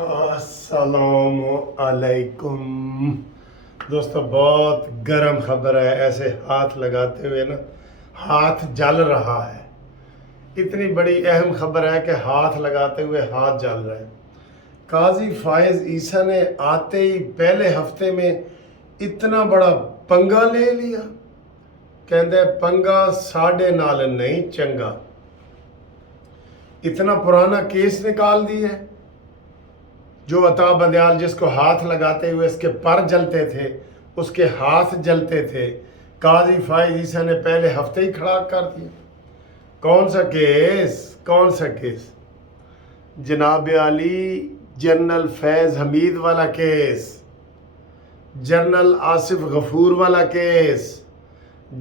अस्सलाम अलैकुम दोस्तों, बहुत गर्म खबर है। ऐसे हाथ लगाते हुए ना हाथ जल रहा है। इतनी बड़ी अहम खबर है कि हाथ लगाते हुए हाथ जल रहा है। काजी फायज ईसा ने आते ही पहले हफ्ते में इतना बड़ा पंगा ले लिया। कहते पंगा साढ़े नाल नहीं चंगा। इतना पुराना केस निकाल दिया है। जो अता बंदयाल जिसको हाथ लगाते हुए इसके पर जलते थे, उसके हाथ जलते थे, काजी फायज ईसा ने पहले हफ्ते ही खड़ा कर दिया। कौन सा केस? जनाब अली जनरल फैज़ हमीद वाला केस, जनरल आसिफ गफूर वाला केस,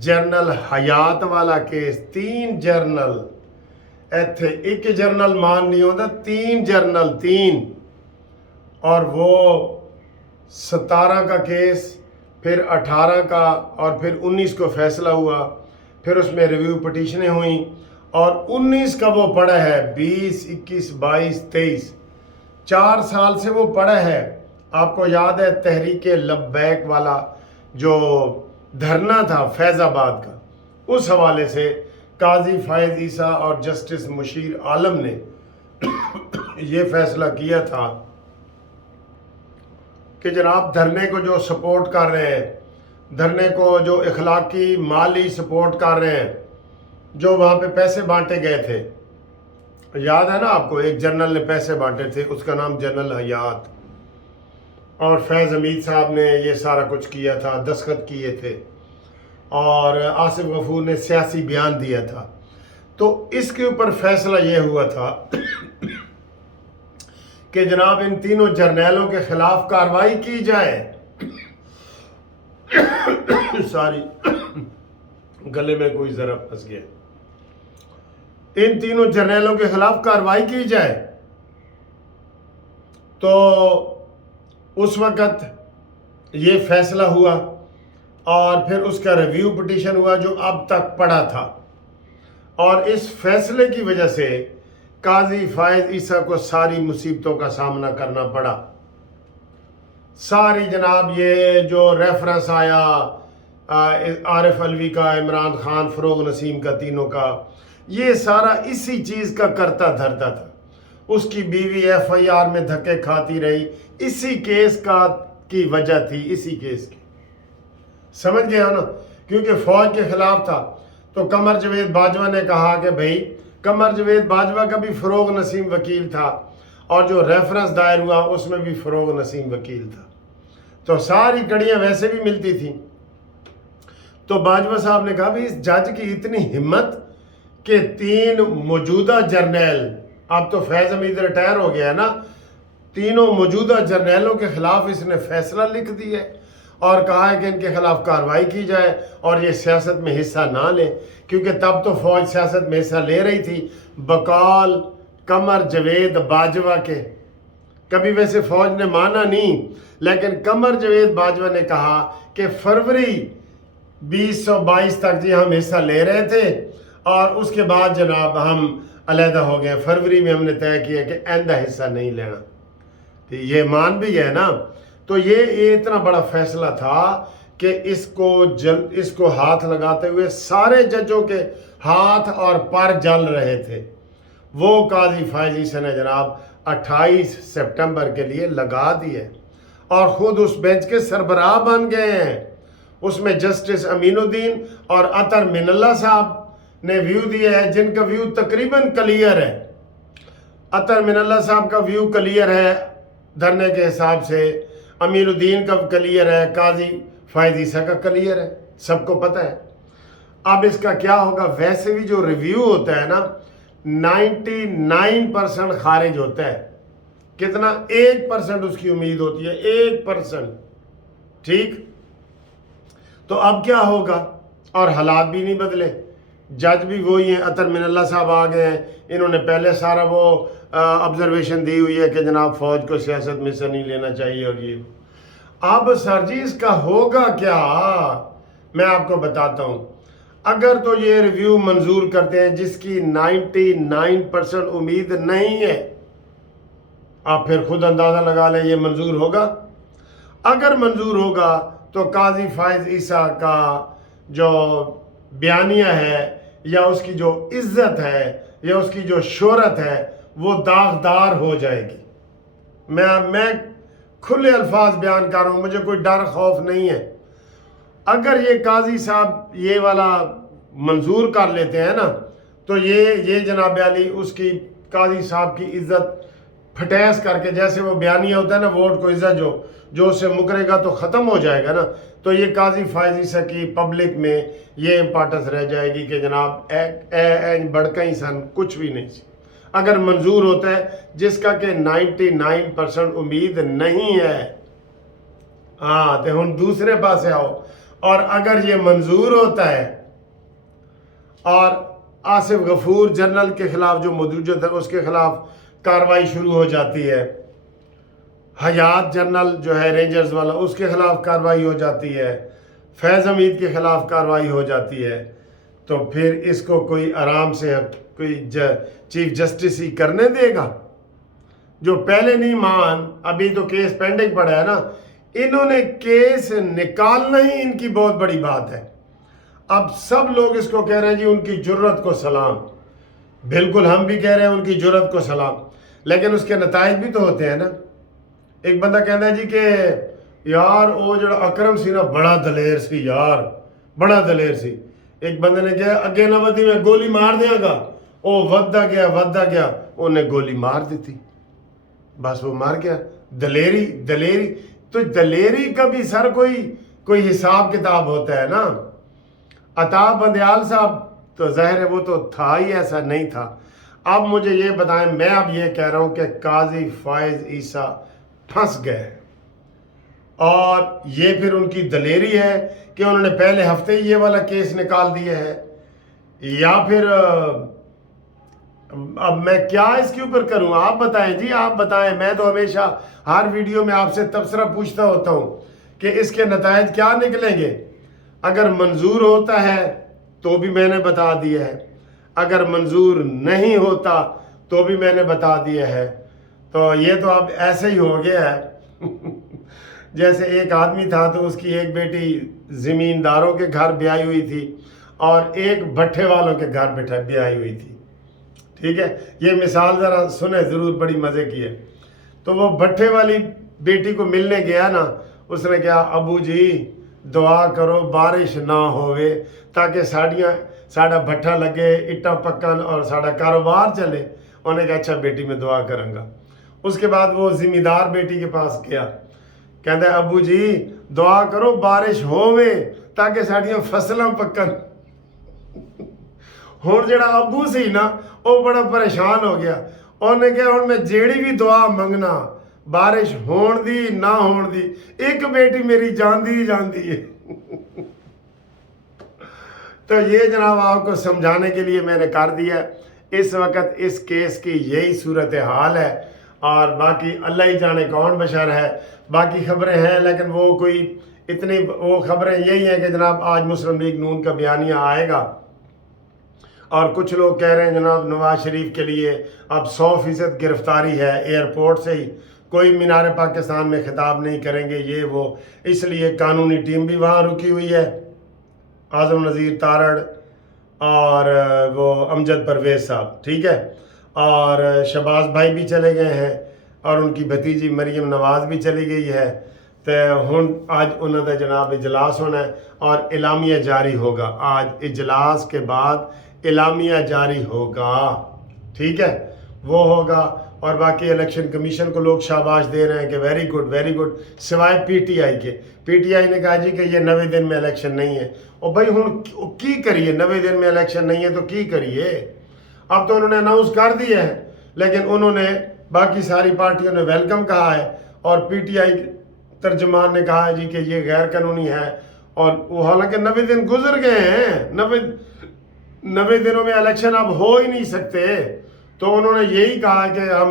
जनरल हयात वाला केस। 3 जर्नल इत्थे, एक जर्नल मान नहीं होता, 3 जर्नल, 3। और वो 17 का केस, फिर 18 का, और फिर 19 को फैसला हुआ। फिर उसमें रिव्यू पटिशनें हुई और 19 का वो पड़ा है। 20, 21, 22, 23 4 साल से वो पड़ा है। आपको याद है तहरीक लब्बैक वाला जो धरना था फैज़ाबाद का, उस हवाले से काजी फायज ईसा और जस्टिस मुशीर आलम ने ये फैसला किया था कि जनाब धरने को जो सपोर्ट कर रहे हैं, धरने को जो इखलाकी माली सपोर्ट कर रहे हैं, जो वहाँ पे पैसे बांटे गए थे, याद है ना आपको, एक जनरल ने पैसे बांटे थे, उसका नाम जनरल हयात, और फैज़ हमीद साहब ने ये सारा कुछ किया था, दस्तखत किए थे, और आसिफ गफूर ने सियासी बयान दिया था। तो इसके ऊपर फैसला ये हुआ था कि जनाब इन तीनों जर्नैलों के खिलाफ कार्रवाई की जाए। सॉरी, गले में कोई जरा फंस गया। इन तीनों जर्नैलों के खिलाफ कार्रवाई की जाए। तो उस वक़्त ये फैसला हुआ और फिर उसका रिव्यू पिटीशन हुआ जो अब तक पड़ा था। और इस फैसले की वजह से काजी फायज ईसा को सारी मुसीबतों का सामना करना पड़ा। सारी जनाब ये जो रेफरेंस आया आरिफ अलवी का, इमरान खान, फरोग नसीम का, तीनों का, ये सारा इसी चीज़ का करता धरता था। उसकी बीवी FIR में धक्के खाती रही, इसी केस का की वजह थी, इसी केस की। समझ गए हो ना? क्योंकि फौज के खिलाफ था। तो कमर जवेद बाजवा ने कहा कि भाई, कमर जवेद बाजवा का भी फरोग नसीम वकील था और जो रेफरेंस दायर हुआ उसमें भी फरोग नसीम वकील था। तो सारी कड़ियां वैसे भी मिलती थी। तो बाजवा साहब ने कहा भाई इस जज की इतनी हिम्मत कि 3 मौजूदा जर्नैल, अब तो फैज़ हमीद रिटायर हो गया है ना, तीनों मौजूदा जर्नैलों के खिलाफ इसने फैसला लिख दिया है और कहा है कि इनके खिलाफ कार्रवाई की जाए और ये सियासत में हिस्सा ना लें। क्योंकि तब तो फौज सियासत में हिस्सा ले रही थी बकौल कमर जवेद बाजवा के। कभी वैसे फौज ने माना नहीं, लेकिन कमर जवेद बाजवा ने कहा कि फरवरी 2022 तक जी हम हिस्सा ले रहे थे और उसके बाद जनाब हम अलहदा हो गए। फरवरी में हमने तय किया कि आइंदा हिस्सा नहीं लेना। तो ये मान भी है ना। तो ये इतना बड़ा फैसला था कि इसको हाथ लगाते हुए सारे जजों के हाथ और पर जल रहे थे। वो काजी फायज ईसा ने जनाब 28 सितंबर के लिए लगा दिए और ख़ुद उस बेंच के सरबराह बन गए हैं। उसमें जस्टिस अमीनुद्दीन और अतर मिनल्ला साहब ने व्यू दिया है, जिनका व्यू तकरीबन क्लियर है। अतर मिनल्ला साहब का व्यू क्लियर है धरने के हिसाब से, अमीनुद्दीन का क्लियर है, काजी फायज ईसा का क्लियर है, सबको पता है। अब इसका क्या होगा? वैसे भी जो रिव्यू होता है ना 99% खारिज होता है। कितना? 1% उसकी उम्मीद होती है, 1%। ठीक, तो अब क्या होगा? और हालात भी नहीं बदले, जज भी वही हैं। अतर मिनल्ला साहब आ गए हैं, इन्होंने पहले सारा वो ऑब्जर्वेशन दी हुई है कि जनाब फौज को सियासत में से नहीं लेना चाहिए। और ये अब सर जी इसका होगा क्या? मैं आपको बताता हूं। अगर तो ये रिव्यू मंजूर करते हैं जिसकी 99% उम्मीद नहीं है, आप फिर खुद अंदाज़ा लगा लें ये मंजूर होगा। अगर मंजूर होगा तो काजी फायज ईसा का जो बयानिया है या उसकी जो इज्जत है या उसकी जो शोहरत है वो दागदार हो जाएगी। मैं खुले अल्फाज बयान कर रहा हूँ, मुझे कोई डर खौफ नहीं है। अगर ये काजी साहब ये वाला मंजूर कर लेते हैं ना तो ये जनाब अली उसकी काजी साहब की इज्जत फटैस करके, जैसे वो बयानिया होता है ना वोट को इज्जत जो उससे मुकरेगा तो ख़त्म हो जाएगा ना, तो ये काजी फायज ईसा की पब्लिक में ये इम्पार्टेंस रह जाएगी कि जनाब बड़का ही सन कुछ भी नहीं सी। अगर मंजूर होता है जिसका कि 99% उम्मीद नहीं है। हाँ तो हम दूसरे पास आओ, और अगर ये मंजूर होता है और आसिफ गफूर जनरल के खिलाफ जो मौजूद है उसके खिलाफ कार्रवाई शुरू हो जाती है, हयात जनरल जो है रेंजर्स वाला उसके खिलाफ कार्रवाई हो जाती है, फैज़ हमीद के खिलाफ कार्रवाई हो जाती है, तो फिर इसको कोई आराम से कोई चीफ जस्टिस ही करने देगा? जो पहले नहीं मान, अभी तो केस पेंडिंग पड़ा है ना, इन्होंने केस निकालना ही इनकी बहुत बड़ी बात है। अब सब लोग इसको कह रहे हैं जी उनकी जुर्रत को सलाम। बिल्कुल हम भी कह रहे हैं उनकी जुर्रत को सलाम, लेकिन उसके नताइज भी तो होते हैं ना। एक बंदा कहता है जी कि यार वो जो अकरम सी ना बड़ा दलेर सी, यार बड़ा दलेर सी। एक बंदे ने कहा अगे ना वधी मैं गोली मार देगा, वो वधदा गया उन्हें गोली मार दी थी, बस वो मार गया। दलेरी तो दलेरी का भी सर कोई हिसाब किताब होता है ना। अताब बंदयाल साहब तो ज़ाहिर है वो तो था ही, ऐसा नहीं था। अब मुझे ये बताएं, मैं अब ये कह रहा हूँ कि काजी फायज ईसा फंस गए, और ये फिर उनकी दलेरी है कि उन्होंने पहले हफ्ते ही ये वाला केस निकाल दिया है, या फिर अब मैं क्या इसके ऊपर करूं? आप बताएं जी, आप बताएं। मैं तो हमेशा हर वीडियो में आपसे तबसरा पूछता होता हूं कि इसके नतायज क्या निकलेंगे। अगर मंजूर होता है तो भी मैंने बता दिया है, अगर मंजूर नहीं होता तो भी मैंने बता दिया है। तो ये तो अब ऐसे ही हो गया है जैसे एक आदमी था तो उसकी एक बेटी ज़मींदारों के घर ब्याही हुई थी और एक भट्ठे वालों के घर ब्याही हुई थी। ठीक है, ये मिसाल ज़रा सुने ज़रूर, बड़ी मज़े की है। तो वो भट्ठे वाली बेटी को मिलने गया ना, उसने कहा अबू जी दुआ करो बारिश ना होवे ताकि साड़ा भट्ठा लगे, इट्टा पक्कन और साड़ा कारोबार चले। उन्हें कहा अच्छा बेटी मैं दुआ करूँगा। उसके बाद वो जिम्मेदार बेटी के पास गया, कहता है अबू जी दुआ करो बारिश होवे ताकि साड़ियाँ फसलां पक्कन। हुण जिहड़ा अबू सी ना वो बड़ा परेशान हो गया। उन्हें कहा हुण मैं जेड़ी भी दुआ मंगना बारिश होण दी ना होण दी, एक बेटी मेरी जानदी है तो ये जनाब आपको समझाने के लिए मैंने कर दिया। इस वक्त इस केस की यही सूरत हाल है, और बाकी अल्लाह ही जाने कौन बशर है। बाकी खबरें हैं लेकिन वो कोई इतनी वो खबरें यही हैं कि जनाब आज मुस्लिम लीग नून का बयानिया आएगा, और कुछ लोग कह रहे हैं जनाब नवाज शरीफ के लिए अब 100% गिरफ्तारी है, एयरपोर्ट से ही कोई मीनार पाकिस्तान में खिताब नहीं करेंगे ये वो, इसलिए कानूनी टीम भी वहाँ रुकी हुई है। आज़म नज़ीर तारड़ और वो अमजद परवेज़ साहब, ठीक है, और शहबाज भाई भी चले गए हैं, और उनकी भतीजी मरीम नवाज़ भी चली गई है। तो हुण आज उन्होंने जनाब इजलास होना है और एलामिया जारी होगा। आज इजलास के बाद एलामिया जारी होगा, ठीक है, वो होगा। और बाकी इलेक्शन कमीशन को लोग शाबाश दे रहे हैं कि वेरी गुड, सिवाय पीटीआई के। पीटीआई ने कहा जी कि ये 90 दिन में इलेक्शन नहीं है। और भाई हुण की करिए, 90 दिन में इलेक्शन नहीं है तो की करिए। अब तो उन्होंने अनाउंस कर दिया है, लेकिन उन्होंने बाकी सारी पार्टियों ने वेलकम कहा है, और पीटीआई तर्जमान ने कहा है जी कि ये गैर कानूनी है। और वो हालांकि 90 दिन गुजर गए हैं, 90 दिनों में इलेक्शन अब हो ही नहीं सकते। तो उन्होंने यही कहा कि हम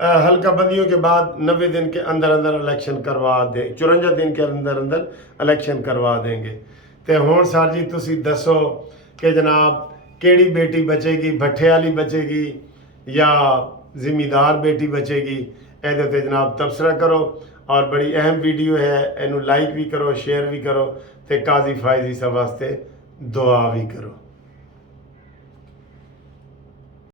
हल्का बंदियों के बाद 90 दिन के अंदर इलेक्शन करवा दें, 54 दिन के अंदर इलेक्शन करवा देंगे। तो हुण सर जी तुसी दसो कि जनाब केड़ी बेटी बचेगी, भट्ठे वाली बचेगी या जिम्मेदार बेटी बचेगी? ਇਹਦੇ ਉੱਤੇ ਜਨਾਬ ਤਬਸਰਾ ਕਰੋ ਔਰ ਬੜੀ ਅਹਿਮ ਵੀਡੀਓ ਹੈ, ਇਹਨੂੰ ਲਾਈਕ ਵੀ ਕਰੋ, ਸ਼ੇਅਰ ਵੀ ਕਰੋ ਤੇ ਕਾਜ਼ੀ ਫਾਇਜ਼ ਸਾਹਿਬ ਵਾਸਤੇ ਦੁਆ ਵੀ ਕਰੋ।